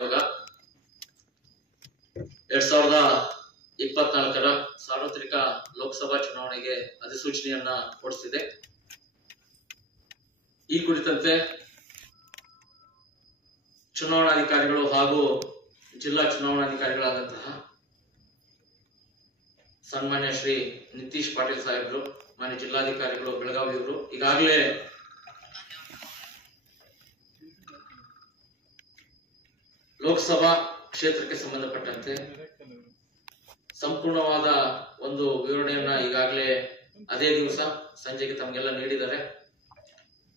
2024ರ ಸಾರ್ವತ್ರಿಕ ಲೋಕಸಭಾ ಚುನಾವಣೆಗೆ ಅಧಿಸೂಚನೆಯನ್ನ ಹೊರಡಿಸಿದೆ. ಈ ಕುರಿತಂತೆ ಚುನಾವಣಾಧಿಕಾರಿಗಳು ಹಾಗೂ ಜಿಲ್ಲಾ ಚುನಾವಣಾಧಿಕಾರಿಗಳಾದಂತಹ ಸನ್ಮಾನ್ಯ ಶ್ರೀ ನಿತೀಶ್ ಪಾಟೀಲ್ ಸಾಹೇಬರು, ಮಾನ್ಯ ಜಿಲ್ಲಾಧಿಕಾರಿಗಳು ಬೆಳಗಾವಿಯವರು ಈಗಾಗಲೇ ಲೋಕಸಭಾ ಕ್ಷೇತ್ರಕ್ಕೆ ಸಂಬಂಧಪಟ್ಟಂತೆ ಸಂಪೂರ್ಣವಾದ ಒಂದು ವಿವರಣೆಯನ್ನ ಈಗಾಗಲೇ ಅದೇ ದಿವಸ ಸಂಜೆಗೆ ತಮಗೆಲ್ಲ ನೀಡಿದ್ದಾರೆ.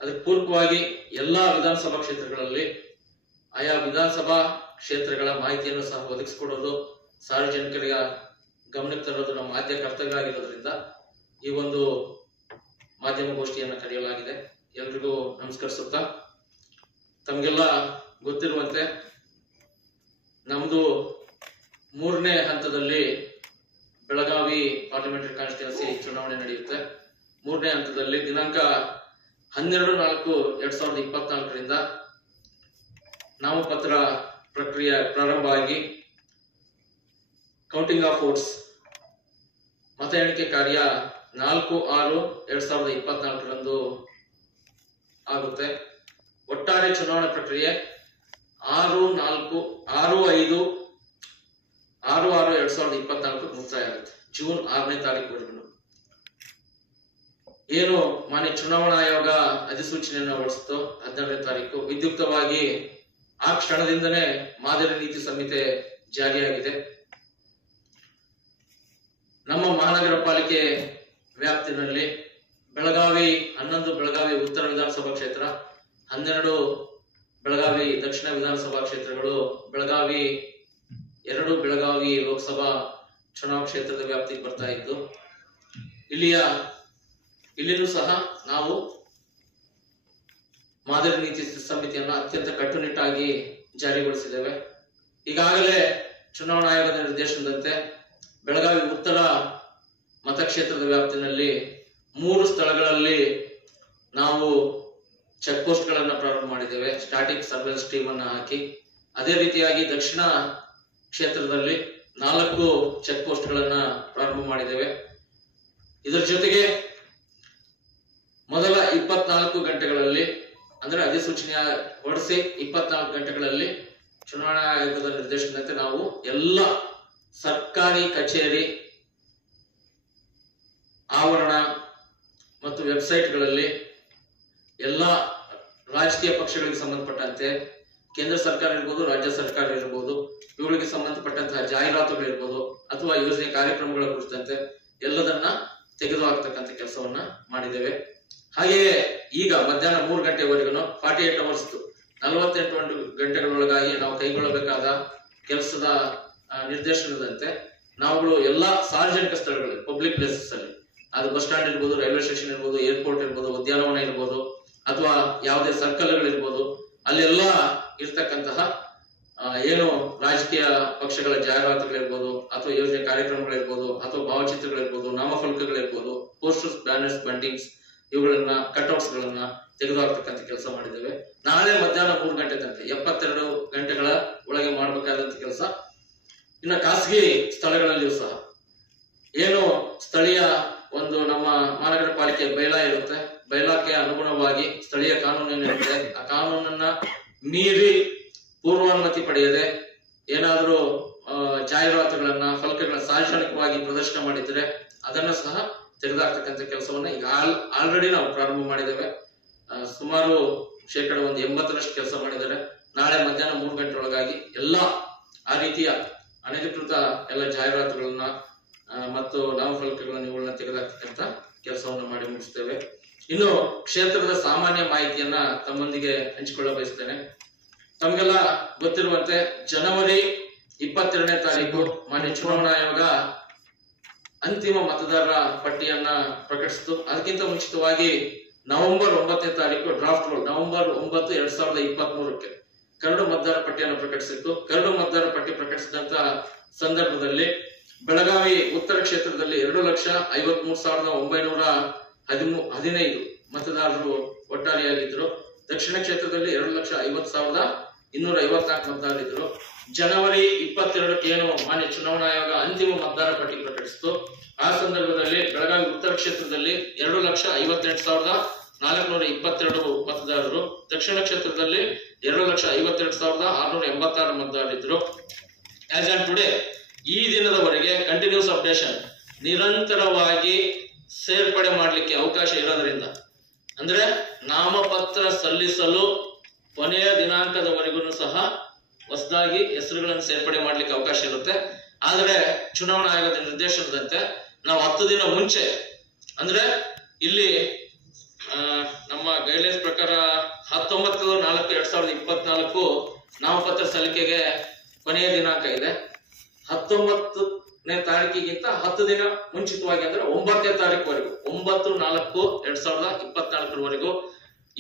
ಅದಕ್ಕೆ ಪೂರಕವಾಗಿ ಎಲ್ಲಾ ವಿಧಾನಸಭಾ ಕ್ಷೇತ್ರಗಳಲ್ಲಿ ಆಯಾ ವಿಧಾನಸಭಾ ಕ್ಷೇತ್ರಗಳ ಮಾಹಿತಿಯನ್ನು ಸಹ ಒದಗಿಸಿಕೊಡೋದು, ಸಾರ್ವಜನಿಕರಿಗ ಗಮನಕ್ಕೆ ತರೋದು ನಮ್ಮ ಆದ್ಯ ಕರ್ತವ್ಯ ಆಗಿರೋದ್ರಿಂದ ಈ ಒಂದು ಮಾಧ್ಯಮ ಗೋಷ್ಠಿಯನ್ನು ಕರೆಯಲಾಗಿದೆ. ಎಲ್ರಿಗೂ ನಮಸ್ಕರಿಸುತ್ತಾ, ತಮಗೆಲ್ಲ ಗೊತ್ತಿರುವಂತೆ ನಮ್ದು 3ನೇ ಹಂತದಲ್ಲಿ ಬೆಳಗಾವಿ ಪಾರ್ಲಿಮೆಂಟರಿ ಕಾನ್ಸ್ಟಿಟ್ಯೂನ್ಸಿ ಚುನಾವಣೆ ನಡೆಯುತ್ತೆ. 3ನೇ ಹಂತದಲ್ಲಿ ದಿನಾಂಕ 12/4/2024ರಿಂದ ನಾಮಪತ್ರ ಪ್ರಕ್ರಿಯೆ ಪ್ರಾರಂಭ ಆಗಿ ಕೌಂಟಿಂಗ್ ಆಫ್ ವೋಟ್ಸ್ ಮತ ಎಣಿಕೆ ಕಾರ್ಯ 4/6/2024ರಂದು ಆಗುತ್ತೆ. ಒಟ್ಟಾರೆ ಚುನಾವಣಾ ಪ್ರಕ್ರಿಯೆ 6/5/2024 ಮುಕ್ತಾಯ ಆಗುತ್ತೆ. ಜೂನ್ 6ನೇ ತಾರೀಕುವರೆಗೂ ಏನು ಮಾನ್ಯ ಚುನಾವಣಾ ಆಯೋಗ ಅಧಿಸೂಚನೆಯನ್ನು ಹೊರಡಿಸಿತು 12ನೇ ತಾರೀಕು, ವಿದ್ಯುಕ್ತವಾಗಿ ಆ ಕ್ಷಣದಿಂದನೇ ಮಾದರಿ ನೀತಿ ಸಂಹಿತೆ ಜಾರಿಯಾಗಿದೆ. ನಮ್ಮ ಮಹಾನಗರ ಪಾಲಿಕೆ ವ್ಯಾಪ್ತಿನಲ್ಲಿ ಬೆಳಗಾವಿ 11 ಬೆಳಗಾವಿ ಉತ್ತರ ವಿಧಾನಸಭಾ ಕ್ಷೇತ್ರ, 12 ಬೆಳಗಾವಿ ದಕ್ಷಿಣ ವಿಧಾನಸಭಾ ಕ್ಷೇತ್ರಗಳು, ಬೆಳಗಾವಿ 2 ಬೆಳಗಾವಿ ಲೋಕಸಭಾ ಚುನಾವಣಾ ಕ್ಷೇತ್ರದ ವ್ಯಾಪ್ತಿಗೆ ಬರ್ತಾ ಇದ್ದು, ಇಲ್ಲಿನೂ ಸಹ ನಾವು ಮಾದರಿ ನೀತಿ ಸಂಹಿತೆಯನ್ನು ಅತ್ಯಂತ ಕಟ್ಟುನಿಟ್ಟಾಗಿ ಜಾರಿಗೊಳಿಸಿದ್ದೇವೆ. ಈಗಾಗಲೇ ಚುನಾವಣಾ ಆಯೋಗದ ನಿರ್ದೇಶನದಂತೆ ಬೆಳಗಾವಿ ಉತ್ತರ ಮತಕ್ಷೇತ್ರದ ವ್ಯಾಪ್ತಿನಲ್ಲಿ 3 ಸ್ಥಳಗಳಲ್ಲಿ ನಾವು ಚೆಕ್ ಪೋಸ್ಟ್ ಗಳನ್ನ ಪ್ರಾರಂಭ ಮಾಡಿದ್ದೇವೆ, ಸ್ಟಾಟಿಕ್ ಸರ್ವೆಲೆನ್ಸ್ ಟೀಮ್ ಅನ್ನ ಹಾಕಿ. ಅದೇ ರೀತಿಯಾಗಿ ದಕ್ಷಿಣ ಕ್ಷೇತ್ರದಲ್ಲಿ 4 ಚೆಕ್ ಪೋಸ್ಟ್ ಗಳನ್ನ ಪ್ರಾರಂಭ ಮಾಡಿದ್ದೇವೆ. ಇದರ ಜೊತೆಗೆ ಮೊದಲ 24 ಗಂಟೆಗಳಲ್ಲಿ ಅಂದ್ರೆ ಅಧಿಸೂಚನೆ ಹೊರಡಿಸಿ 24 ಗಂಟೆಗಳಲ್ಲಿ ಚುನಾವಣಾ ಆಯೋಗದ ನಿರ್ದೇಶನದಂತೆ ನಾವು ಎಲ್ಲ ಸರ್ಕಾರಿ ಕಚೇರಿ ಆವರಣ ಮತ್ತು ವೆಬ್ಸೈಟ್ಗಳಲ್ಲಿ ಎಲ್ಲ ರಾಜಕೀಯ ಪಕ್ಷಗಳಿಗೆ ಸಂಬಂಧಪಟ್ಟಂತೆ ಕೇಂದ್ರ ಸರ್ಕಾರ ಇರ್ಬೋದು, ರಾಜ್ಯ ಸರ್ಕಾರ ಇರ್ಬೋದು, ಇವುಗಳಿಗೆ ಸಂಬಂಧಪಟ್ಟಂತಹ ಜಾಹೀರಾತುಗಳಿರ್ಬೋದು ಅಥವಾ ಯೋಜನೆ ಕಾರ್ಯಕ್ರಮಗಳ ಕುರಿತಂತೆ ಎಲ್ಲದನ್ನ ತೆಗೆದುಹಾಕ್ತಕ್ಕಂಥ ಕೆಲಸವನ್ನ ಮಾಡಿದ್ದೇವೆ. ಹಾಗೆಯೇ ಈಗ ಮಧ್ಯಾಹ್ನ 3 ಗಂಟೆವರೆಗೂ 48 ಅವರ್ಸ್ 48 ಗಂಟೆಗಳೊಳಗಾಗಿ ನಾವು ಕೈಗೊಳ್ಳಬೇಕಾದ ಕೆಲಸದ ನಿರ್ದೇಶನದಂತೆ ನಾವುಗಳು ಎಲ್ಲಾ ಸಾರ್ವಜನಿಕ ಸ್ಥಳಗಳಲ್ಲಿ, ಪಬ್ಲಿಕ್ ಪ್ಲೇಸಸ್ ಅಲ್ಲಿ, ಅದು ಬಸ್ ಸ್ಟ್ಯಾಂಡ್ ಇರ್ಬೋದು, ರೈಲ್ವೆ ಸ್ಟೇಷನ್ ಇರ್ಬೋದು, ಏರ್ಪೋರ್ಟ್ ಇರ್ಬೋದು, ಉದ್ಯಾನವನ ಇರ್ಬೋದು, ಅಥವಾ ಯಾವುದೇ ಸರ್ಕಲ್ಗಳಿರ್ಬೋದು, ಅಲ್ಲೆಲ್ಲ ಇರ್ತಕ್ಕಂತಹ ಏನು ರಾಜಕೀಯ ಪಕ್ಷಗಳ ಜಾಹೀರಾತುಗಳಿರ್ಬೋದು, ಅಥವಾ ಯೋಜನೆ ಕಾರ್ಯಕ್ರಮಗಳಿರ್ಬೋದು, ಅಥವಾ ಭಾವಚಿತ್ರಗಳಿರ್ಬೋದು, ನಾಮಫಲಕಗಳಿರ್ಬೋದು, ಪೋಸ್ಟರ್ಸ್, ಬ್ಯಾನರ್ಸ್, ಬಂಡಿಂಗ್ಸ್, ಇವುಗಳನ್ನ ಕಟ್ಔಟ್ಸ್ ಗಳನ್ನ ತೆಗೆದುಹಾಕ್ತಕ್ಕಂಥ ಕೆಲಸ ಮಾಡಿದ್ದೇವೆ. ನಾಳೆ ಮಧ್ಯಾಹ್ನ 3 ಗಂಟೆ ತನಕ 72 ಗಂಟೆಗಳ ಒಳಗೆ ಮಾಡಬೇಕಾದಂತ ಕೆಲಸ. ಇನ್ನು ಖಾಸಗಿ ಸ್ಥಳಗಳಲ್ಲಿಯೂ ಸಹ ಏನು ಸ್ಥಳೀಯ ಒಂದು ನಮ್ಮ ಮಹಾನಗರ ಪಾಲಿಕೆ ಬೈಲಾ ಇರುತ್ತೆ, ಬೈಲಾಕ್ಕೆ ಅನುಗುಣವಾಗಿ ಸ್ಥಳೀಯ ಕಾನೂನು ಏನಿರುತ್ತೆ ಆ ಕಾನೂನನ್ನ ಮೀರಿ ಪೂರ್ವಾನುಮತಿ ಪಡೆಯದೆ ಏನಾದರೂ ಜಾಹೀರಾತುಗಳನ್ನ, ಫಲಕಗಳನ್ನ ಸಾರ್ವಜನಿಕವಾಗಿ ಪ್ರದರ್ಶನ ಮಾಡಿದ್ರೆ ಅದನ್ನ ಸಹ ತೆಗೆದುಹಾಕ್ತಕ್ಕಂಥ ಕೆಲಸವನ್ನ ಈಗ ಆಲ್ರೆಡಿ ನಾವು ಪ್ರಾರಂಭ ಮಾಡಿದ್ದೇವೆ. ಸುಮಾರು ಶೇಕಡ 80ರಷ್ಟು ಕೆಲಸ ಮಾಡಿದ್ದಾರೆ. ನಾಳೆ ಮಧ್ಯಾಹ್ನ 3 ಗಂಟೆ ಒಳಗಾಗಿ ಎಲ್ಲ ಆ ರೀತಿಯ ಅನಧಿಕೃತ ಎಲ್ಲ ಜಾಹೀರಾತುಗಳನ್ನ ಮತ್ತು ನಾಮಫಲಕಗಳನ್ನ ಇವುಗಳನ್ನ ತೆಗೆದುಹಾಕ್ತಕ್ಕಂಥ ಕೆಲಸವನ್ನು ಮಾಡಿ ಮುಗಿಸ್ತೇವೆ. ಇನ್ನು ಕ್ಷೇತ್ರದ ಸಾಮಾನ್ಯ ಮಾಹಿತಿಯನ್ನ ತಮ್ಮೊಂದಿಗೆ ಹಂಚಿಕೊಳ್ಳ ಬಯಸ್ತೇನೆ. ತಮಗೆಲ್ಲ ಗೊತ್ತಿರುವಂತೆ ಜನವರಿ 22ನೇ ತಾರೀಕು ಮಾನ್ಯ ಚುನಾವಣಾ ಆಯೋಗ ಅಂತಿಮ ಮತದಾರರ ಪಟ್ಟಿಯನ್ನ ಪ್ರಕಟಿಸಿತು. ಅದಕ್ಕಿಂತ ಮುಂಚಿತವಾಗಿ ನವೆಂಬರ್ 9ನೇ ತಾರೀಕು ಡ್ರಾಫ್ಟ್ ರೋಲ್, ನವೆಂಬರ್ 9, 2023ಕ್ಕೆ ಕರಡು ಮತದಾರ ಪಟ್ಟಿಯನ್ನು ಪ್ರಕಟಿಸಿತ್ತು. ಕರಡು ಮತದಾರ ಪಟ್ಟಿ ಪ್ರಕಟಿಸಿದಂತ ಸಂದರ್ಭದಲ್ಲಿ ಬೆಳಗಾವಿ ಉತ್ತರ ಕ್ಷೇತ್ರದಲ್ಲಿ 2,53,915 ಮತದಾರರು ಒಟ್ಟಾರೆಯಾಗಿದ್ರು. ದಕ್ಷಿಣ ಕ್ಷೇತ್ರದಲ್ಲಿ 2,50,000 254 ಮತದಾರರಿದ್ರು. ಜನವರಿ 22ಕ್ಕೆ ಏನು ಮಾನ್ಯ ಚುನಾವಣಾ ಆಯೋಗ ಅಂತಿಮ ಮತದಾರ ಪಟ್ಟಿ ಪ್ರಕಟಿಸಿತು. ಆ ಸಂದರ್ಭದಲ್ಲಿ ಬೆಳಗಾವಿ ಉತ್ತರ ಕ್ಷೇತ್ರದಲ್ಲಿ 2,58,422 ಮತದಾರರು, ದಕ್ಷಿಣ ಕ್ಷೇತ್ರದಲ್ಲಿ 2,52,686 ಮತದಾರರಿದ್ರು. ಆಸ್ ಆನ್ ಟುಡೇ, ಈ ದಿನದವರೆಗೆ ಕಂಟಿನ್ಯೂಸ್ ಅಪ್ಡೇಷನ್, ನಿರಂತರವಾಗಿ ಸೇರ್ಪಡೆ ಮಾಡಲಿಕ್ಕೆ ಅವಕಾಶ ಇರೋದ್ರಿಂದ, ಅಂದ್ರೆ ನಾಮಪತ್ರ ಸಲ್ಲಿಸಲು ಕೊನೆಯ ದಿನಾಂಕದವರೆಗೂ ಸಹ ಹೊಸದಾಗಿ ಹೆಸರುಗಳನ್ನು ಸೇರ್ಪಡೆ ಮಾಡ್ಲಿಕ್ಕೆ ಅವಕಾಶ ಇರುತ್ತೆ. ಆದರೆ ಚುನಾವಣಾ ಆಯೋಗದ ನಿರ್ದೇಶನದಂತೆ ನಾವು 10 ದಿನ ಮುಂಚೆ, ಅಂದ್ರೆ ಇಲ್ಲಿ ನಮ್ಮ ಗೈಡ್ಲೈನ್ಸ್ ಪ್ರಕಾರ 19/4/2024 ನಾಮಪತ್ರ ಸಲ್ಲಿಕೆಗೆ ಕೊನೆಯ ದಿನಾಂಕ ಇದೆ. 19ನೇ ತಾರೀಕಿಗಿಂತ 10 ದಿನ ಮುಂಚಿತವಾಗಿ, ಅಂದ್ರೆ 9ನೇ ತಾರೀಕುವರೆಗೂ, 9/4/2024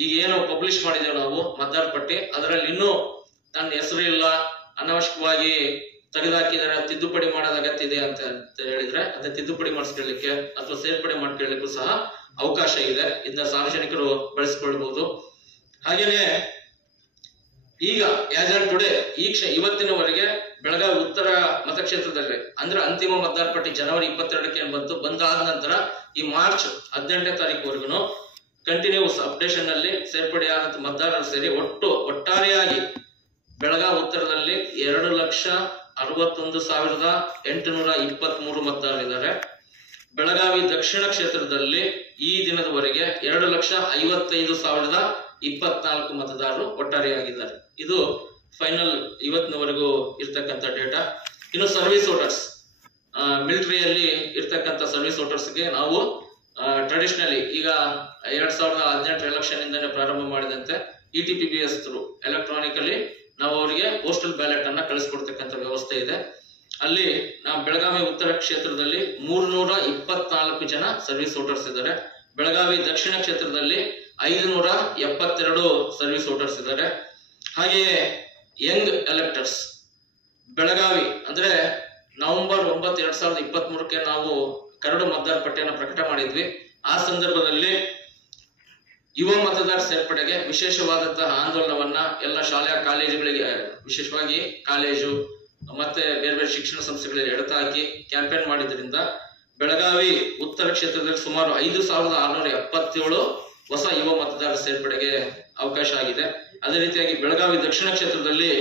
ಈಗ ಏನು ಪಬ್ಲಿಷ್ ಮಾಡಿದ್ದೇವೆ ನಾವು ಮತದಾರ ಪಟ್ಟಿ, ಅದರಲ್ಲಿ ಇನ್ನೂ ನನ್ನ ಹೆಸರು ಇಲ್ಲ, ಅನಾವಶ್ಯಕವಾಗಿ ತೆಗೆದುಹಾಕಿದರೆ ತಿದ್ದುಪಡಿ ಮಾಡೋದ ಅಗತ್ಯ ಇದೆ ಅಂತ ಹೇಳಿದ್ರೆ ಅದನ್ನ ತಿದ್ದುಪಡಿ ಮಾಡಿಸ್ಕೊಳ್ಳಿಕ್ಕೆ ಅಥವಾ ಸೇರ್ಪಡೆ ಮಾಡ್ಕೊಳ್ಳಿಕ್ಕೂ ಸಹ ಅವಕಾಶ ಇದೆ. ಇದನ್ನ ಸಾರ್ವಜನಿಕರು ಬಳಸಿಕೊಳ್ಬಹುದು. ಹಾಗೇನೆ ಈಗ ಆಸ್ ಆನ್ ಟುಡೇ, ಇವತ್ತಿನವರೆಗೆ ಬೆಳಗಾವಿ ಉತ್ತರ ಮತಕ್ಷೇತ್ರದಲ್ಲಿ, ಅಂದ್ರೆ ಅಂತಿಮ ಮತದಾರ ಪಟ್ಟಿ ಜನವರಿ 22ಕ್ಕೆ ಬಂದಾದ ನಂತರ ಈ ಮಾರ್ಚ್ 18ನೇ ತಾರೀಕುವರೆಗೂ ಕಂಟಿನ್ಯೂಸ್ ಅಪ್ಡೇಷನ್ ನಲ್ಲಿ ಸೇರ್ಪಡೆಯಾದಂತ ಮತದಾರರು ಸೇರಿ ಒಟ್ಟಾರೆಯಾಗಿ ಬೆಳಗಾವಿ ಉತ್ತರದಲ್ಲಿ 2,61,823 ಮತದಾರರಿದ್ದಾರೆ. ಬೆಳಗಾವಿ ದಕ್ಷಿಣ ಕ್ಷೇತ್ರದಲ್ಲಿ ಈ ದಿನದವರೆಗೆ 2,55,024 ಮತದಾರರು ಒಟ್ಟಾರೆಯಾಗಿದ್ದಾರೆ. ಇದು ಫೈನಲ್ ಇವತ್ತಿನವರೆಗೂ ಇರ್ತಕ್ಕಂಥ ಡೇಟಾ. ಇನ್ನು ಸರ್ವಿಸ್ ವೋಟರ್ಸ್, ಮಿಲಿಟರಿಯಲ್ಲಿ ಇರ್ತಕ್ಕಂಥ ಸರ್ವಿಸ್ ವೋಟರ್ಸ್ಗೆ ನಾವು ಟ್ರೆಡಿಷನಲಿ ಈಗ 2018 ಎಲೆಕ್ಷನ್ ಇಂದಾನೆ ಪ್ರಾರಂಭ ಮಾಡಿದಂತೆ ETPBS ಥ್ರೂ ಎಲೆಕ್ಟ್ರಾನಿಕಲಿ ನಾವು ಅವರಿಗೆ ಪೋಸ್ಟಲ್ ಬ್ಯಾಲೆಟ್ ಅನ್ನ ಕಳಿಸ್ಕೊಡ್ತಕ್ಕಂಥ ವ್ಯವಸ್ಥೆ ಇದೆ. ಅಲ್ಲಿ ನಾವು ಬೆಳಗಾವಿ ಉತ್ತರ ಕ್ಷೇತ್ರದಲ್ಲಿ 324 ಜನ ಸರ್ವಿಸ್ ವೋಟರ್ಸ್ ಇದ್ದಾರೆ. ಬೆಳಗಾವಿ ದಕ್ಷಿಣ ಕ್ಷೇತ್ರದಲ್ಲಿ 572 ಸರ್ವಿಸ್ ವೋಟರ್ಸ್ ಇದ್ದಾರೆ. ಹಾಗೆಯೇ ಯಂಗ್ ಎಲೆಕ್ಟರ್ಸ್ ಬೆಳಗಾವಿ, ಅಂದ್ರೆ ನವೆಂಬರ್ 9, 2023ಕ್ಕೆ ನಾವು ಕರಡು ಮತದಾರ ಪಟ್ಟಿಯನ್ನು ಪ್ರಕಟ ಮಾಡಿದ್ವಿ. ಆ ಸಂದರ್ಭದಲ್ಲಿ ಯುವ ಮತದಾರ ಸೇರ್ಪಡೆಗೆ ವಿಶೇಷವಾದಂತಹ ಆಂದೋಲನವನ್ನ ಎಲ್ಲ ಶಾಲಾ ಕಾಲೇಜುಗಳಿಗೆ, ವಿಶೇಷವಾಗಿ ಕಾಲೇಜು ಮತ್ತೆ ಬೇರೆ ಬೇರೆ ಶಿಕ್ಷಣ ಸಂಸ್ಥೆಗಳಲ್ಲಿ ಎಡತ ಹಾಕಿ ಕ್ಯಾಂಪೇನ್ ಮಾಡಿದ್ರಿಂದ ಬೆಳಗಾವಿ ಉತ್ತರ ಕ್ಷೇತ್ರದಲ್ಲಿ ಸುಮಾರು 5,677 ಹೊಸ ಯುವ ಮತದಾರ ಸೇರ್ಪಡೆಗೆ ಅವಕಾಶ ಆಗಿದೆ. ಅದೇ ರೀತಿಯಾಗಿ ಬೆಳಗಾವಿ ದಕ್ಷಿಣ ಕ್ಷೇತ್ರದಲ್ಲಿ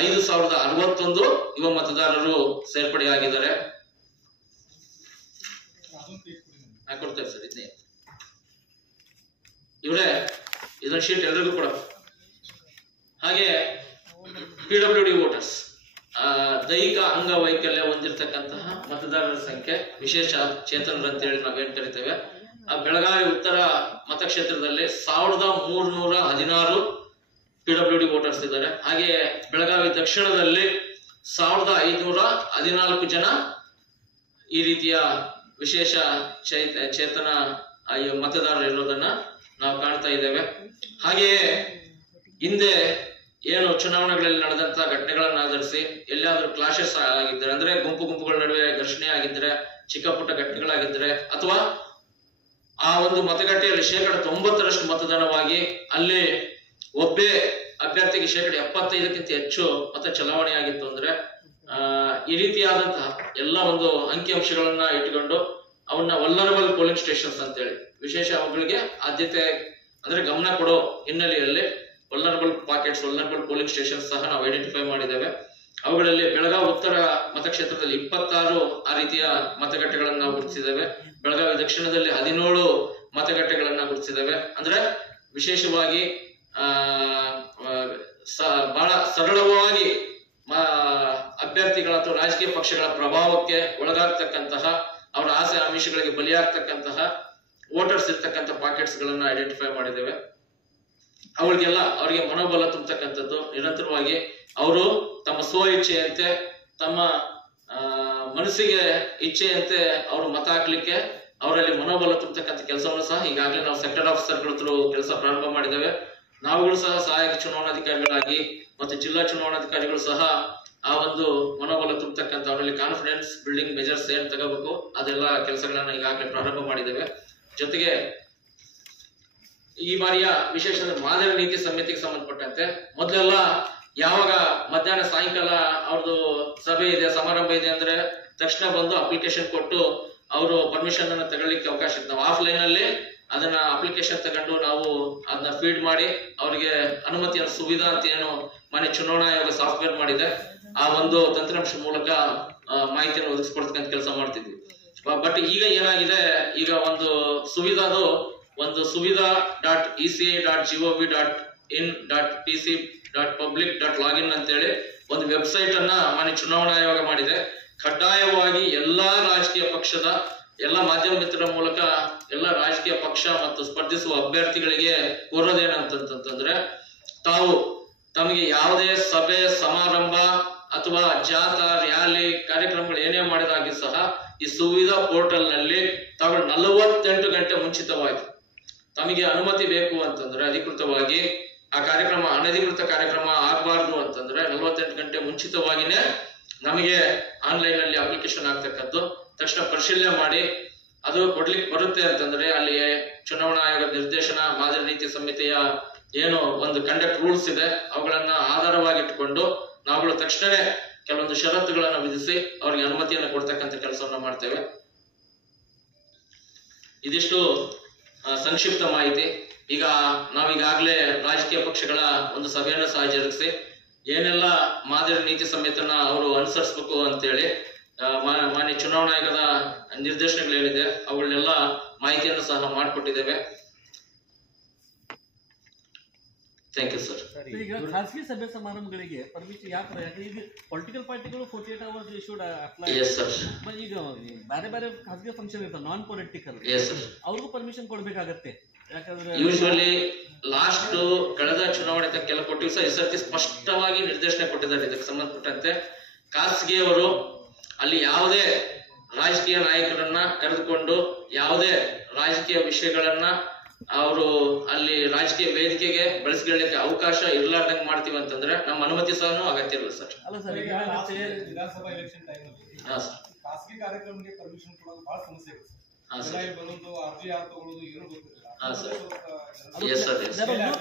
5,061 ಯುವ ಮತದಾರರು ಸೇರ್ಪಡೆಯಾಗಿದ್ದಾರೆ. ಕೊಡ್ತೇವೆ ಸರ್, ಇದನ್ನೇ ಇವರೇ ಇದೊಂದು ಶೀಟ್ ಎಲ್ರಿಗೂ ಕೂಡ. ಹಾಗೆ PWD ವೋಟರ್ಸ್, ದೈಹಿಕ ಅಂಗವೈಕಲ್ಯ ಹೊಂದಿರತಕ್ಕಂತಹ ಮತದಾರರ ಸಂಖ್ಯೆ, ವಿಶೇಷ ಚೇತನರು ಅಂತ ಹೇಳಿ ನಾವೇನ್ ಕರಿತೇವೆ, ಆ ಬೆಳಗಾವಿ ಉತ್ತರ ಮತಕ್ಷೇತ್ರದಲ್ಲಿ 1,316 PWD ವೋಟರ್ಸ್ ಇದ್ದಾರೆ. ಹಾಗೆ ಬೆಳಗಾವಿ ದಕ್ಷಿಣದಲ್ಲಿ 1,514 ಜನ ಈ ರೀತಿಯ ವಿಶೇಷ ಚೇತನ ಮತದಾರರು ಇರೋದನ್ನ ನಾವು ಕಾಣ್ತಾ ಇದ್ದೇವೆ. ಹಾಗೆಯೇ ಹಿಂದೆ ಏನು ಚುನಾವಣೆಗಳಲ್ಲಿ ನಡೆದಂತ ಘಟನೆಗಳನ್ನ ಆಧರಿಸಿ ಎಲ್ಲಾದ್ರೂ ಕ್ಲಾಶಸ್ ಆಗಿದ್ರೆ, ಅಂದ್ರೆ ಗುಂಪುಗಳ ನಡುವೆ ಘರ್ಷಣೆ ಆಗಿದ್ರೆ, ಚಿಕ್ಕ ಪುಟ್ಟ ಘಟನೆಗಳಾಗಿದ್ರೆ, ಅಥವಾ ಆ ಒಂದು ಮತಗಟ್ಟೆಯಲ್ಲಿ 90% ಮತದಾನವಾಗಿ ಅಲ್ಲಿ ಒಬ್ಬೇ ಅಭ್ಯರ್ಥಿಗೆ 75% ಹೆಚ್ಚು ಮತ ಚಲಾವಣೆ ಆಗಿತ್ತು ಅಂದ್ರೆ, ಈ ರೀತಿಯಾದಂತಹ ಎಲ್ಲ ಒಂದು ಅಂಕಿಅಂಶಗಳನ್ನ ಇಟ್ಟುಕೊಂಡು ಅವನ್ನ ವಲ್ನರಬಲ್ ಪೋಲಿಂಗ್ ಸ್ಟೇಷನ್ಸ್ ಅಂತ ಹೇಳಿ ವಿಶೇಷ ಅವುಗಳಿಗೆ ಆದ್ಯತೆ, ಅಂದ್ರೆ ಗಮನ ಕೊಡೋ ಹಿನ್ನೆಲೆಯಲ್ಲಿ vulnerable pockets, vulnerable polling stations ಸಹ ನಾವು ಐಡೆಂಟಿಫೈ ಮಾಡಿದ್ದೇವೆ. ಅವುಗಳಲ್ಲಿ ಬೆಳಗಾವಿ ಉತ್ತರ ಮತಕ್ಷೇತ್ರದಲ್ಲಿ 26 ಆ ರೀತಿಯ ಮತಗಟ್ಟೆಗಳನ್ನ ನಾವು ಗುರುತಿಸಿದ್ದೇವೆ. ಬೆಳಗಾವಿ ದಕ್ಷಿಣದಲ್ಲಿ 17 ಮತಗಟ್ಟೆಗಳನ್ನ ಗುರುತಿಸಿದ್ದೇವೆ. ಅಂದ್ರೆ ವಿಶೇಷವಾಗಿ ಬಹಳ ಸರಳವಾಗಿ ಅಭ್ಯರ್ಥಿಗಳ ಅಥವಾ ರಾಜಕೀಯ ಪಕ್ಷಗಳ ಪ್ರಭಾವಕ್ಕೆ ಒಳಗಾಗ್ತಕ್ಕಂತಹ, ಅವರ ಆಸೆ ಆಮಿಷಗಳಿಗೆ ಬಲಿಯಾಗ್ತಕ್ಕಂತಹ ವೋಟರ್ಸ್ ಇರ್ತಕ್ಕಂಥ ಪಾಕೆಟ್ಸ್ ಗಳನ್ನ ಐಡೆಂಟಿಫೈ ಮಾಡಿದ್ದೇವೆ. ಅವಳಿಗೆಲ್ಲ ಅವರಿಗೆ ಮನೋಬಲ ತುಂಬತಕ್ಕಂಥದ್ದು, ನಿರಂತರವಾಗಿ ಅವರು ತಮ್ಮ ಸ್ವ ಇಚ್ಛೆಯಂತೆ, ತಮ್ಮ ಮನಸ್ಸಿಗೆ ಇಚ್ಛೆಯಂತೆ ಅವರು ಮತ ಹಾಕ್ಲಿಕ್ಕೆ ಅವರಲ್ಲಿ ಮನೋಬಲ ತುಂಬತಕ್ಕಂಥ ಕೆಲಸವನ್ನು ಸಹ ಈಗಾಗಲೇ ನಾವು ಸೆಕ್ಟರ್ ಆಫೀಸರ್ಗಳ ಥ್ರೂ ಕೆಲಸ ಪ್ರಾರಂಭ ಮಾಡಿದ್ದೇವೆ. ನಾವುಗಳು ಸಹ ಸಹಾಯಕ ಚುನಾವಣಾಧಿಕಾರಿಗಳಾಗಿ ಮತ್ತು ಜಿಲ್ಲಾ ಚುನಾವಣಾಧಿಕಾರಿಗಳು ಸಹ ಆ ಒಂದು ಮನೋಬಲ ತುಂಬತಕ್ಕಂಥ, ಅವರಲ್ಲಿ ಕಾನ್ಫಿಡೆನ್ಸ್ ಬಿಲ್ಡಿಂಗ್ ಮೆಜರ್ಸ್ ಏನ್ ತಗೋಬೇಕು ಅದೆಲ್ಲ ಕೆಲಸಗಳನ್ನ ಈಗಾಗಲೇ ಪ್ರಾರಂಭ ಮಾಡಿದ್ದೇವೆ. ಜೊತೆಗೆ ಈ ಬಾರಿಯ ವಿಶೇಷ ಮಾದರಿ ನೀತಿ ಸಂಹಿತೆಗೆ ಸಂಬಂಧಪಟ್ಟಂತೆ ಮೊದಲೆಲ್ಲ ಯಾವಾಗ ಮಧ್ಯಾಹ್ನ ಸಾಯಂಕಾಲ ಅವ್ರದ್ದು ಸಭೆ ಇದೆ ಸಮಾರಂಭ ಇದೆ ಅಂದ್ರೆ ತಕ್ಷಣ ಬಂದು ಅಪ್ಲಿಕೇಶನ್ ಕೊಟ್ಟು ಅವರು ಪರ್ಮಿಷನ್ ಅನ್ನ ತಗೊಳ್ಳಿಕ್ಕೆ ಅವಕಾಶ ಇತ್ತು. ನಾವು ಆಫ್ಲೈನ್ ಅಲ್ಲಿ ಅದನ್ನ ಅಪ್ಲಿಕೇಶನ್ ತಗೊಂಡು ನಾವು ಅದನ್ನ ಫೀಡ್ ಮಾಡಿ ಅವರಿಗೆ ಅನುಮತಿಯ ಸುವಿಧಾ ಅಂತ ಏನು ಮಾನ್ಯ ಚುನಾವಣಾ ಆಯೋಗ ಸಾಫ್ಟ್ವೇರ್ ಮಾಡಿದೆ, ಆ ಒಂದು ತಂತ್ರಾಂಶ ಮೂಲಕ ಮಾಹಿತಿಯನ್ನು ಒದಗಿಸ್ಕೊಡ್ತಕ್ಕಂಥ ಕೆಲಸ ಮಾಡ್ತಿದ್ವಿ. ಬಟ್ ಈಗ ಏನಾಗಿದೆ, ಈಗ ಒಂದು suvidha.eca.gov.in.pc.public.login ಅಂತೇಳಿ ಒಂದು ವೆಬ್ಸೈಟ್ ಅನ್ನ ಮಾನ್ಯ ಚುನಾವಣಾ ಆಯೋಗ ಮಾಡಿದೆ. ಕಡ್ಡಾಯವಾಗಿ ಎಲ್ಲಾ ರಾಜಕೀಯ ಪಕ್ಷದ ಎಲ್ಲ ಮಾಧ್ಯಮ ಮಿತ್ರರ ಮೂಲಕ ಎಲ್ಲ ರಾಜಕೀಯ ಪಕ್ಷ ಮತ್ತು ಸ್ಪರ್ಧಿಸುವ ಅಭ್ಯರ್ಥಿಗಳಿಗೆ ಕೋರೋದೇನಂತಂದ್ರೆ, ತಾವು ತಮಗೆ ಯಾವುದೇ ಸಭೆ ಸಮಾರಂಭ ಅಥವಾ ಜಾಥಾ ರ್ಯಾಲಿ ಕಾರ್ಯಕ್ರಮಗಳು ಏನೇ ಮಾಡಿದಾಗಿ ಸಹ ಈ ಸುವಿಧಾ ಪೋರ್ಟಲ್ ನಲ್ಲಿ ತಾವು 48 ಗಂಟೆ ಮುಂಚಿತವಾಗಿ ತಮಗೆ ಅನುಮತಿ ಬೇಕು ಅಂತಂದ್ರೆ ಅಧಿಕೃತವಾಗಿ ಆ ಕಾರ್ಯಕ್ರಮ ಅನಧಿಕೃತ ಕಾರ್ಯಕ್ರಮ ಆಗಬಾರ್ದು ಅಂತಂದ್ರೆ 48 ಗಂಟೆ ಮುಂಚಿತವಾಗಿನೇ ನಮಗೆ ಆನ್ಲೈನ್ ನಲ್ಲಿ ಅಪ್ಲಿಕೇಶನ್ ಆಗ್ತಕ್ಕದ್ದು. ತಕ್ಷಣ ಪರಿಶೀಲನೆ ಮಾಡಿ ಅದು ಕೊಡ್ಲಿಕ್ಕೆ ಬರುತ್ತೆ ಅಂತಂದ್ರೆ ಅಲ್ಲಿ ಚುನಾವಣಾ ಆಯೋಗದ ನಿರ್ದೇಶನ ಮಾದರಿ ನೀತಿ ಸಂಹಿತೆಯ ಏನು ಒಂದು ಕಂಡಕ್ಟ್ ರೂಲ್ಸ್ ಇದೆ ಅವುಗಳನ್ನ ಆಧಾರವಾಗಿಟ್ಟುಕೊಂಡು ನಾವುಗಳು ತಕ್ಷಣವೇ ಕೆಲವೊಂದು ಷರತ್ತುಗಳನ್ನು ವಿಧಿಸಿ ಅವರಿಗೆ ಅನುಮತಿಯನ್ನು ಕೊಡ್ತಕ್ಕಂಥ ಕೆಲಸವನ್ನ ಮಾಡ್ತೇವೆ. ಇದಿಷ್ಟು ಸಂಕ್ಷಿಪ್ತ ಮಾಹಿತಿ. ಈಗ ನಾವೀಗಾಗಲೇ ರಾಜಕೀಯ ಪಕ್ಷಗಳ ಒಂದು ಸಭೆಯನ್ನು ಸಹ ಜರುಗಿಸಿ ಏನೆಲ್ಲ ಮಾದರಿ ನೀತಿ ಸಂಹಿತೆಯನ್ನ ಅವರು ಅನುಸರಿಸಬೇಕು ಅಂತೇಳಿ ಮಾನ್ಯ ಚುನಾವಣಾ ಆಯೋಗದ ನಿರ್ದೇಶನಗಳೇನಿದೆ ಅವುಗಳನ್ನೆಲ್ಲ ಮಾಹಿತಿಯನ್ನು ಸಹ ಮಾಡಿಕೊಟ್ಟಿದ್ದೇವೆ. Thank you sir. ಈಗ ಖಾಸಗಿ ಸಭೆ ಸಮಾರಂಭಗಳಿಗೆ ಪರ್ಮಿಷನ್ ಯಾಕೆ ಈಗ ಪೊಲಿಟಿಕಲ್ ಪಾರ್ಟಿಗಳು 48 hours should apply. Yes sir. ಈಗ ಬೇರೆ ಬೇರೆ ಖಾಸಗಿ ಫಂಕ್ಷನ್ ಇರ್ತಾವೆ ನಾನ್ ಪೊಲಿಟಿಕಲ್, ಎಸ್ ಸರ್, ಅವ್ರಿಗೂ ಪರ್ಮಿಷನ್ ಕೊಡ್ಬೇಕಾಗತ್ತೆ. ಯಾಕಂದ್ರೆ ಯೂಶುವಲಿ ಲಾಸ್ಟ್ ಕಳೆದ ಚುನಾವಣೆ ತನಕ ಕೊಟ್ಟಿವಿ ಸರ್. ಈ ಸ್ಪಷ್ಟವಾಗಿ ನಿರ್ದೇಶನ ಕೊಟ್ಟಿದ್ದಾರೆ ಇದಕ್ಕೆ ಸಂಬಂಧಪಟ್ಟಂತೆ. ಖಾಸಗಿಯವರು ಅಲ್ಲಿ ಯಾವುದೇ ರಾಜಕೀಯ ನಾಯಕರನ್ನ ಕರೆದುಕೊಂಡು ಯಾವುದೇ ರಾಜಕೀಯ ವಿಷಯಗಳನ್ನ ಅವರು ಅಲ್ಲಿ ರಾಜಕೀಯ ವೇದಿಕೆಗೆ ಬಳಸಿಕೊಳ್ಳಲಿಕ್ಕೆ ಅವಕಾಶ ಇರ್ಲಾರ್ದಂಗ್ ಮಾಡ್ತೀವಿ ಅಂತಂದ್ರೆ ನಮ್ಮ ಅನುಮತಿ ಸಹ ಅಗತ್ಯ ಇಲ್ಲ ಸರ್. ಅಲ್ಲ ಸರ್, ಈಗ ವಿಧಾನಸಭಾ ಎಲೆಕ್ಷನ್ ಟೈಮ್ ಅಲ್ಲಿ ಖಾಸಗಿ ಕಾರ್ಯಕ್ರಮಕ್ಕೆ ಪರ್ಮಿಷನ್ ಕೊಡೋದು ಬಹಳ ಸಮಸ್ಯೆ ಇದೆ ಸರ್. ಬಂದು ಅರ್ಜಿ ಯಾರು ತಗೊಳ್ಳೋದು ಏನು ಗೊತ್ತಿಲ್ಲ.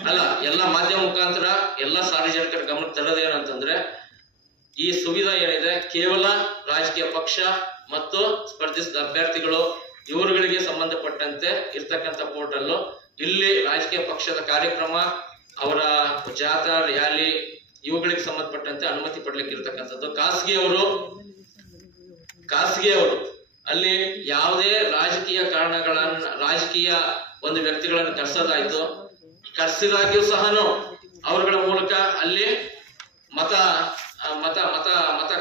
ಅಲ್ಲ, ಎಲ್ಲ ಮಾಧ್ಯಮ ಮುಖಾಂತರ ಎಲ್ಲ ಸಾರ್ವಜನಿಕರ ಗಮನಕ್ಕೆ ತರೋದೇನಂತಂದ್ರೆ ಈ ಸುವಿಧಾ ಏನಿದೆ ಕೇವಲ ರಾಜಕೀಯ ಪಕ್ಷ ಮತ್ತು ಸ್ಪರ್ಧಿಸಿದ ಅಭ್ಯರ್ಥಿಗಳು ಇವರುಗಳಿಗೆ ಸಂಬಂಧಪಟ್ಟಂತೆ ಇರ್ತಕ್ಕಂಥ ಪೋರ್ಟಲ್. ಇಲ್ಲಿ ರಾಜಕೀಯ ಪಕ್ಷದ ಕಾರ್ಯಕ್ರಮ, ಅವರ ಜಾಥಾ ರ್ಯಾಲಿ ಇವುಗಳಿಗೆ ಸಂಬಂಧಪಟ್ಟಂತೆ ಅನುಮತಿ ಪಡ್ಲಿಕ್ಕೆ ಇರ್ತಕ್ಕಂಥದ್ದು. ಖಾಸಗಿಯವರು ಅಲ್ಲಿ ಯಾವುದೇ ರಾಜಕೀಯ ಕಾರಣಗಳನ್ನ ರಾಜಕೀಯ ಒಂದು ವ್ಯಕ್ತಿಗಳನ್ನು ಕರ್ಸಿದಾಗ್ಯೂ ಸಹ ಅವರುಗಳ ಮೂಲಕ ಅಲ್ಲಿ ಮತ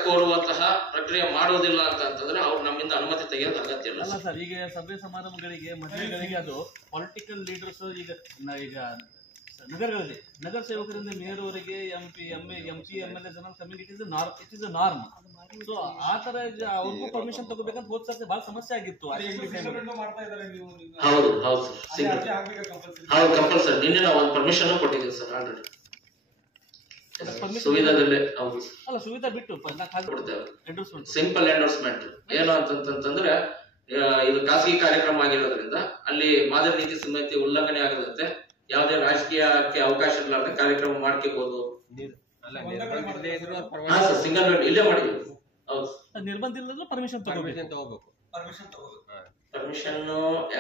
ಕೋರುವಂತಹ ಪ್ರಕ್ರಿಯೆ ಮಾಡುವುದಿಲ್ಲ ಅಂತಂದ್ರೆ ಅವ್ರು ನಮ್ಮಿಂದ ಅನುಮತಿ ತೆಗೆಯೋದು ಅಗತ್ಯ ಇಲ್ಲ. ಅಲ್ಲ ಸರ್, ಈಗ ಸಭೆ ಸಮಾರಂಭಗಳಿಗೆ ಮಹಿಳೆಗಳಿಗೆ ಅದು ಪೊಲಿಟಿಕಲ್ ಲೀಡರ್ಸ್ ಈಗ ನಗರಗಳಲ್ಲಿ ನಗರ ಸೇವಕರಿಂದ ಮೇಯರ್ ಅವರಿಗೆ MP MLA general community it is a norm. So ಆ ತರ ಅವ್ರಿಗೂ ಪರ್ಮಿಷನ್ ತಗೋಬೇಕಂತ ಹೋದ್ ಸರ್ತಿ ಬಹಳ ಸಮಸ್ಯೆ ಆಗಿತ್ತು. ಹೌದು ಕಂಪಲ್ಸರಿ. ನಿನ್ನೆ ನಾವು ಒಂದು ಪರ್ಮಿಷನ್ ಕೊಟ್ಟಿದ್ದೀವಿ ಸರ್ ಆಲ್ರೆಡಿ ಸುವಿಧಾದಲ್ಲಿ. ಅಲ್ಲ, ಸುವಿಧಾ ಬಿಟ್ಟು ಸಿಂಪಲ್ ಎಂಡೋರ್ಸ್ಮೆಂಟ್ ಏನು ಅಂತಂತಂದ್ರೆ ಇದು ಖಾಸಗಿ ಕಾರ್ಯಕ್ರಮ ಆಗಿರೋದ್ರಿಂದ ಅಲ್ಲಿ ಮಾದರಿ ನೀತಿ ಸಂಹಿತೆ ಉಲ್ಲಂಘನೆ ಆಗದಂತೆ ಯಾವುದೇ ರಾಜಕೀಯಕ್ಕೆ ಅವಕಾಶ ಇರಲಾರ್ದೆ ಕಾರ್ಯಕ್ರಮ ಮಾಡ್ಕೋಬಹುದು. ಸಿಂಗಲ್ ಇಲ್ಲೇ ಮಾಡಿದ್ವಿ. ಹೌದು, ನಿರ್ಬಂಧ ಇಲ್ಲದ್ರು ಪರ್ಮಿಷನ್ ತಗೋಬೇಕು. ಪರ್ಮಿಷನ್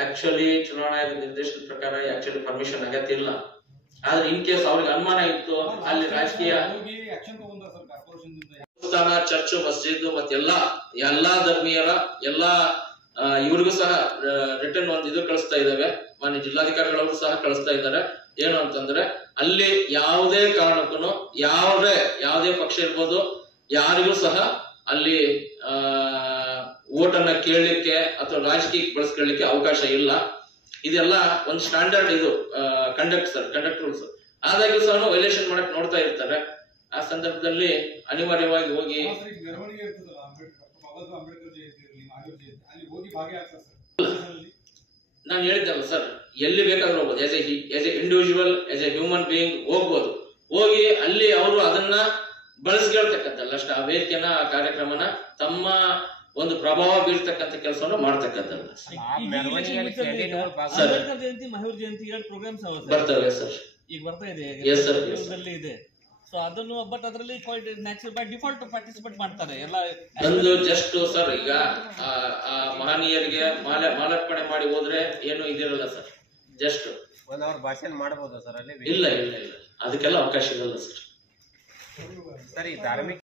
ಆಕ್ಚುಲಿ ಚುನಾವಣಾ ಆಯೋಗದ ನಿರ್ದೇಶನದ ಪ್ರಕಾರ ಆಕ್ಚುಲಿ ಪರ್ಮಿಷನ್ ಅಗತ್ಯ ಇಲ್ಲ. ಆದ್ರೆ ಇನ್ ಕೇಸ್ ಅವ್ರಿಗೆ ಅನುಮಾನ ಇತ್ತು ಅಲ್ಲಿ ರಾಜಕೀಯ ದೇವಸ್ಥಾನ, ಚರ್ಚ್, ಮಸ್ಜಿದ್ ಮತ್ತೆ ಎಲ್ಲಾ ಧರ್ಮೀಯರ ಎಲ್ಲಾ ಇವ್ರಿಗೂ ಸಹ ರಿಟರ್ನ್ ಒಂದು ಇದು ಕಳಿಸ್ತಾ ಇದ್ದಾವೆ. ಮಾನ್ಯ ಜಿಲ್ಲಾಧಿಕಾರಿಗಳವರು ಸಹ ಕಳಿಸ್ತಾ ಇದ್ದಾರೆ. ಏನು ಅಂತಂದ್ರೆ ಅಲ್ಲಿ ಯಾವುದೇ ಕಾರಣಕ್ಕೂ ಯಾವುದೇ ಪಕ್ಷ ಇರ್ಬೋದು ಯಾರಿಗೂ ಸಹ ಅಲ್ಲಿ ವೋಟ್ ಅನ್ನ ಕೇಳಲಿಕ್ಕೆ ಅಥವಾ ರಾಜಕೀಯಕ್ಕೆ ಬಳಸ್ಕೊಳ್ಳಿಕ್ಕೆ ಅವಕಾಶ ಇಲ್ಲ. ಇದೆಲ್ಲ ಒಂದು ಸ್ಟ್ಯಾಂಡರ್ಡ್ ಇದು ಕಂಡಕ್ಟ್ ರೂಲ್ಸ್. ಆದಾಗ್ಯೂ ಸಹ ವೈಲೇಷನ್ ಮಾಡಕ್ ನೋಡ್ತಾ ಇರ್ತಾರೆ. ಆ ಸಂದರ್ಭದಲ್ಲಿ ಅನಿವಾರ್ಯವಾಗಿ ಹೋಗಿ ನಾನು ಹೇಳಿದ್ದಲ್ಲ ಸರ್, ಎಲ್ಲಿ ಬೇಕಾದ್ರೂ ಹೋಗ್ಬೋದು. As a individual, as a human being ಹೋಗ್ಬೋದು. ಹೋಗಿ ಅಲ್ಲಿ ಅವರು ಅದನ್ನ ಬಳಸ್ಕೊಳ್ತಕ್ಕಂಥಲ್ಲ ಅಷ್ಟೇ. ಆ ವೇದಿಕೆನ, ಆ ಕಾರ್ಯಕ್ರಮನ ತಮ್ಮ ಒಂದು ಪ್ರಭಾವ ಬೀರ್ತಕ್ಕಂಥ ಕೆಲಸವನ್ನು ಮಾಡ್ತಕ್ಕಂಥದ್ದು. ಜಯಂತಿ, ಮಹಾವೀರ್ ಜಯಂತಿ 2 ಪ್ರೋಗ್ರಾಮ್ಸ್ ಬರ್ತವೆ ಸರ್. ಈಗ ಬರ್ತಾ ಇದೆ. ಎಸ್ ಸರ್, ಇದೆ ಸೊ ಅದನ್ನು ಬಟ್ ಅದರಲ್ಲಿ ನ್ಯಾಚುರಲ್ ಬೈ ಡಿಫಾಲ್ಟ್ ಪಾರ್ಟಿಸಿಪೇಟ್ ಮಾಡ್ತಾರೆ ಎಲ್ಲ. ನಂದು ಜಸ್ಟ್ ಸರ್ ಈಗ ಆ ಮಹನೀಯರಿಗೆ ಮಾಲಾರ್ಪಣೆ ಮಾಡಿ ಹೋದ್ರೆ ಏನು ಇದಿರಲ್ಲ ಸರ್, ಜಸ್ಟ್ 1 hour ಭಾಷಣ ಮಾಡಬಹುದಾ ಸರ್ ಅಲ್ಲಿ? ಇಲ್ಲ ಅದಕ್ಕೆಲ್ಲ ಅವಕಾಶ ಇರಲ್ಲ ಸರ್. ಸರಿ, ಧಾರ್ಮಿಕ